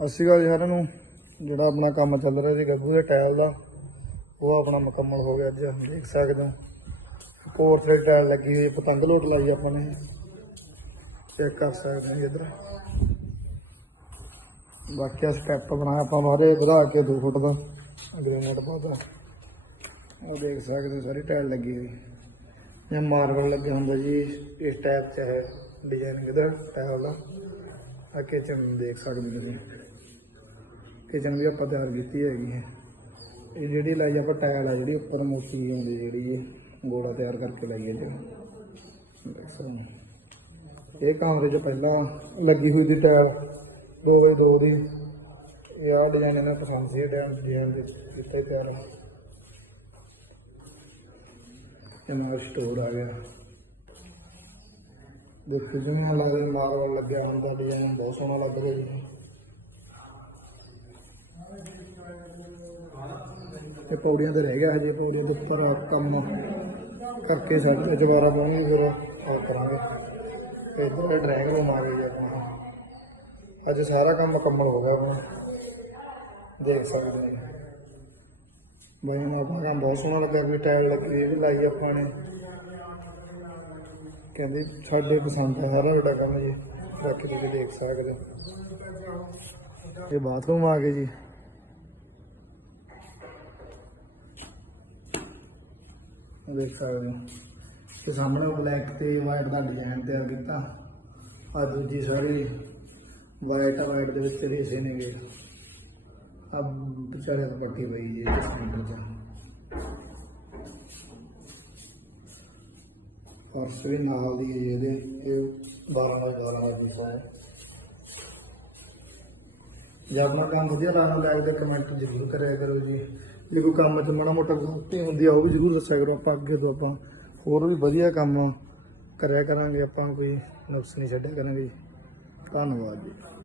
ਅਸੀਂ ਗੱਲ ਸਾਰਿਆਂ ਨੂੰ। ਜਿਹੜਾ ਆਪਣਾ ਕੰਮ ਚੱਲ ਰਿਹਾ ਸੀ ਗੱਗੂ ਦੇ ਟਾਇਲ ਦਾ ਉਹ ਆਪਣਾ ਮੁਕੰਮਲ ਹੋ ਗਿਆ ਅੱਜ ਦੇਖ ਸਕਦੇ ਹੋ। ਕੋਰ ਥ੍ਰੈਡ ਟਾਇਲ ਲੱਗੀ ਹੋਈ ਹੈ, ਪਤੰਗ ਲੋਟ ਲਾਈ ਆਪਾਂ ਨੇ। ਚੈੱਕ ਕਰ ਸਕਦੇ ਹਾਂ ਇੱਧਰ। ਬਾਕੀ ਆ ਸਟੈਪ ਬਣਾਇਆ ਆਪਾਂ ਬਾਹਰੇ ਵਧਾ ਕੇ 2 ਫੁੱਟ ਦਾ ਗ੍ਰੇਨਾਈਟ ਪਾਤਾ ਉਹ ਦੇਖ ਸਕਦੇ ਹੋ ਸਾਰੀ ਟਾਇਲ ਲੱਗੀ ਹੋਈ। ਜਾਂ ਮਾਰਬਲ ਲੱਗਿਆ ਹੁੰਦਾ ਜੀ ਇਸ ਟਾਈਪ ਚ ਹੈ ਡਿਜ਼ਾਈਨ ਕਿਧਰ ਟਾਇਲ ਦਾ। ਆ ਕਿਚਨ ਦੇਖ ਸਕਦੇ ਹੋ ਤੁਸੀਂ। ਕਿਚਨ ਵੀ ਆਪਾਂ ਤਿਆਰ ਕੀਤੀ ਹੈਗੀ ਹੈ। ਇਹ ਜਿਹੜੀ ਲਾਈ ਆਪਾਂ ਟਾਇਲ ਆ, ਜਿਹੜੀ ਉੱਪਰ ਮੋਟੀ ਹੁੰਦੀ, ਜਿਹੜੀ ਇਹ ਗੋੜਾ ਤਿਆਰ ਕਰਕੇ ਲਾਈ ਹੈ ਜੀ ਦੇਖ ਸਕਦੇ ਹੋ। ਇਹ ਕਮਰੇ 'ਚ ਪਹਿਲਾਂ ਲੱਗੀ ਹੋਈ ਦੀ ਟਾਇਲ 2x2 ਦੀ। ਇਹ ਆ ਡਿਜ਼ਾਈਨ ਇਹਨਾਂ ਪਸੰਦ ਸੀ ਡਿਜ਼ਾਈਨ ਡਿਜ਼ਾਈਨ ਦੇ ਕੀਤਾ ਤਿਆਰ। ਇਹ ਨਾਲ ਸਟੋਰ ਆ ਗਿਆ। ਦੇਖੋ ਜਿਵੇਂ ਲੱਗਦਾ ਮਾਰਬਲ ਲੱਗਿਆ ਹੁੰਦਾ ਡਿਜ਼ਾਈਨ ਬਹੁਤ ਸੋਹਣਾ ਲੱਗ ਰਿਹਾ ਜੀ। ਇਹ ਪੌੜੀਆਂ ਤੇ ਰਹਿ ਗਿਆ ਹਜੇ, ਪੌੜੀਆਂ ਦੇ ਉੱਪਰ ਕੰਮ ਕਰਕੇ ਸਾਡੇ ਤੇ ਦੁਬਾਰਾ ਪਾਉਣਗੇ ਫਿਰ ਉਹ ਕਰਾਂਗੇ। ਤੇ ਇੱਧਰ ਡਰਾਇੰਗ ਰੂਮ ਆ ਗਿਆ ਜੀ ਆਪਣਾ ਅੱਜ ਸਾਰਾ ਕੰਮ ਮੁਕੰਮਲ ਹੋ ਗਿਆ ਆਪਣਾ। ਦੇਖ ਸਕਦੇ ਹੋ। ਜੀ। ਬਾਈ ਨੂੰ ਆਪਣਾ ਕੰਮ ਬਹੁਤ ਸੋਹਣਾ ਲੱਗਾ ਵੀ ਟਾਇਲ ਲੱਗੀ ਇਹ ਵੀ ਲਾਈ ਆਪਾਂ ਨੇ। ਕਹਿੰਦੇ ਸਾਡੇ ਪਸੰਦ ਹੈ ਸਾਰਾ ਜਿਹੜਾ ਕੰਮ ਜੀ। ਬਾਕੀ ਤੁਸੀਂ ਦੇਖ ਸਕਦੇ ਇਹ ਬਾਥਰੂਮ ਆ ਗਏ ਜੀ। ਦੇਖ ਸਕਦੇ ਹੋ। ਤੇ ਸਾਹਮਣੇ ਬਲੈਕ ਤੇ ਵਾਈਟ ਦਾ ਡਿਜ਼ਾਈਨ ਤਿਆਰ ਕੀਤਾ। ਆ ਦੂਜੀ ਸਾਰੀ ਵਾਈਟ ਵਾਈਟ ਦੇ ਵਿੱਚ ਰੇਸੇ ਨੇਗੇ ਆ ਵਿਚਾਰੇ ਤੋਂ ਪੱਟੀ ਪਈ ਜੀ ਇਸ ਸੈਂਟਰ 'ਚ। ਪਰਸ ਵੀ ਨਾਲ ਦੀ ਹੈ ਜੀ ਇਹਦੇ, ਇਹ 12 ਦਾ 12 ਦਾ ਫੁੱਟ ਹੈ। ਜੇ ਆਪਣਾ ਕੰਮ ਵਧੀਆ ਲੱਗਦਾ ਲਾਈਕ ਤੇ ਕਮੈਂਟ ਜ਼ਰੂਰ ਕਰਿਆ ਕਰੋ ਜੀ। ਜੇ ਕੋਈ ਕੰਮ 'ਚ ਮਾੜਾ ਮੋਟਾ ਗਲਤੀ ਹੁੰਦੀ ਆ, ਉਹ ਵੀ ਜ਼ਰੂਰ ਦੱਸਿਆ ਕਰੋ ਆਪਾਂ ਅੱਗੇ ਤੋਂ ਆਪਾਂ ਹੋਰ ਵੀ ਵਧੀਆ ਕੰਮ ਕਰਿਆ ਕਰਾਂਗੇ, ਆਪਾਂ ਕੋਈ ਨੁਕਸ ਨਹੀਂ ਛੱਡਿਆ ਕਰਾਂਗੇ ਧੰਨਵਾਦ ਜੀ।